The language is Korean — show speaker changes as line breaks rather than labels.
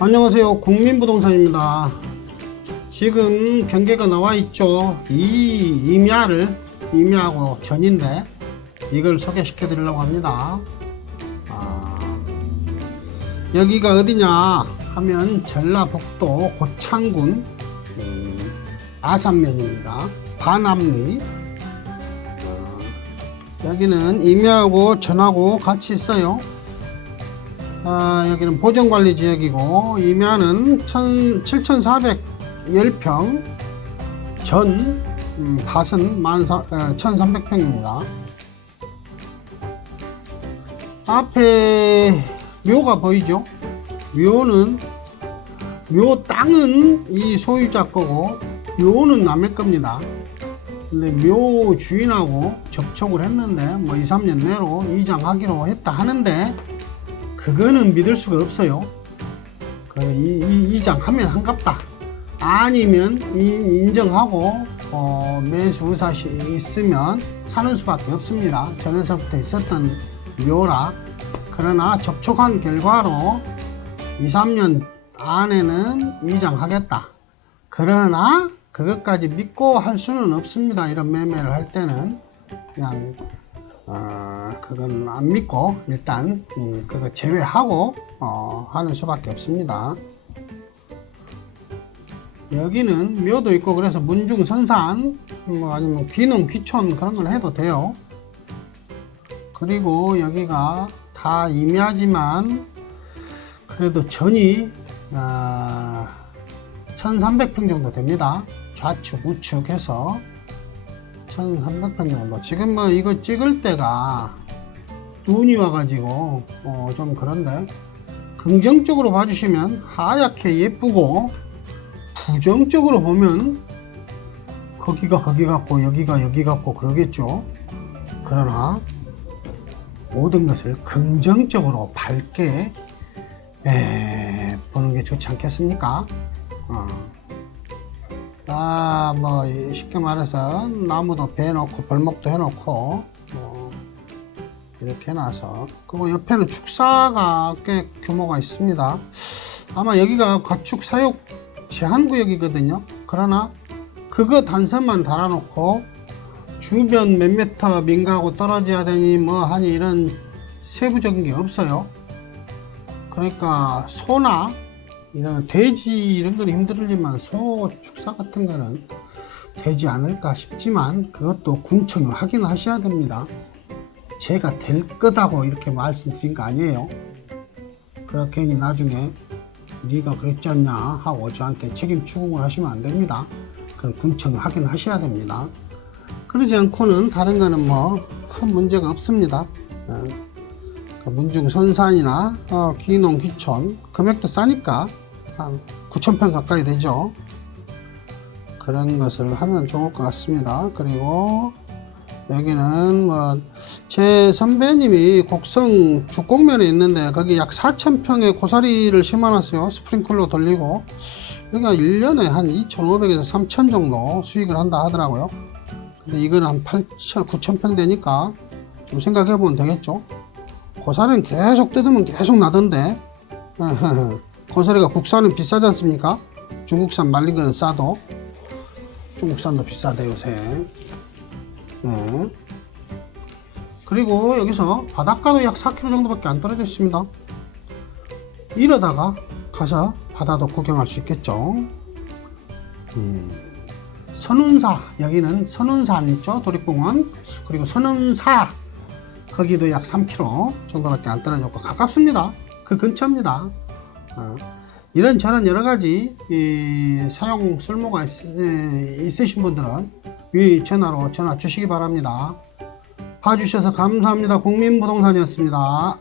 안녕하세요. 국민부동산입니다. 지금 경계가 나와 있죠. 이 임야를 임야하고 전인데 이걸 소개시켜 드리려고 합니다. 아, 여기가 어디냐 하면 전라북도 고창군 음, 아산면입니다. 반암리. 어, 여기는 임야하고 전하고 같이 있어요 아, 여기는 보정관리 지역이고 임야는 7,410평 전 음, 밭은 1,300평입니다. 앞에 묘가 보이죠? 묘는 묘 땅은 이 소유자 거고 묘는 남의 겁니다. 근데 묘 주인하고 접촉을 했는데 뭐 2, 3년 내로 이장하기로 했다 하는데 그거는 믿을 수가 없어요. 그 이, 이, 이 장하면 한갑다. 아니면 이- 인정하고 어, 매수 의사시 있으면 사는 수밖에 없습니다. 전에서부터 있었던 묘라. 그러나 접촉한 결과로 2, 3년 안에는 이장하겠다. 그러나 그것까지 믿고 할 수는 없습니다. 이런 매매를 할 때는 그냥 어, 그건 안 믿고 일단 음, 그거 제외하고 어, 하는 수밖에 없습니다. 여기는 묘도 있고 그래서 문중선산 뭐 아니면 귀농 귀촌 그런 걸 해도 돼요. 그리고 여기가 다 임야지만 그래도 전이 아, 1300평 정도 됩니다. 좌측 우측 해서 1300평 정도. 지금 뭐 이거 찍을 때가 눈이 와가지고 어, 좀 그런데 긍정적으로 봐주시면 하얗게 예쁘고 부정적으로 보면 거기가 거기 같고 여기가 여기 같고 그러겠죠. 그러나 모든 것을 긍정적으로 밝게 에, 보는 게 좋지 않겠습니까? 어. 아, 뭐 쉽게 말해서 나무도 베놓고 벌목도 해놓고 뭐 이렇게 해놔서 그리고 옆에는 축사가 꽤 규모가 있습니다. 아마 여기가 가축 사육 제한 구역이거든요. 그러나 그거 단선만 달아놓고 주변 몇 미터 민가하고 떨어져야 되니 뭐 하니 이런 세부적인 게 없어요. 그러니까 소나 이런 돼지 이런 건 힘들지만 소 축사 같은 거는 되지 않을까 싶지만 그것도 군청이 확인하셔야 됩니다. 제가 될 거다고 이렇게 말씀드린 거 아니에요. 그렇게 괜히 나중에 네가 그랬지 않냐 하고 저한테 책임 추궁을 하시면 안 됩니다. 그럼 군청이 확인하셔야 됩니다. 그러지 않고는 다른 거는 뭐 큰 문제가 없습니다. 어, 그 문중 선산이나 어, 귀농 귀촌 금액도 싸니까 한 9,000평 가까이 되죠. 그런 것을 하면 좋을 것 같습니다. 그리고 여기는 뭐 제 선배님이 곡성 죽곡면에 있는데 거기 약 4,000평의 고사리를 심어놨어요. 스프링클러 돌리고 그러니까 1년에 한 2,500에서 3,000 정도 수익을 한다 하더라고요. 근데 이건 한 8,000, 9,000평 되니까 좀 생각해 보면 되겠죠. 고사리는 계속 뜯으면 계속 나던데 고사리가 국산은 비싸지 않습니까? 중국산 말린 거는 싸도 중국산도 비싸대 요새. 네. 그리고 여기서 바닷가도 약 4km 정도밖에 안 떨어져 있습니다. 이러다가 가서 바다도 구경할 수 있겠죠. 음. 선운사 여기는 선운산 있죠 도립공원 그리고 선운사 거기도 약 3km 정도밖에 안 떨어졌고 가깝습니다. 그 근처입니다. 어. 이런 저런 여러 가지 이 사용 쓸모가 있, 있으신 분들은 미리 전화로 전화 주시기 바랍니다. 봐주셔서 감사합니다. 국민부동산이었습니다.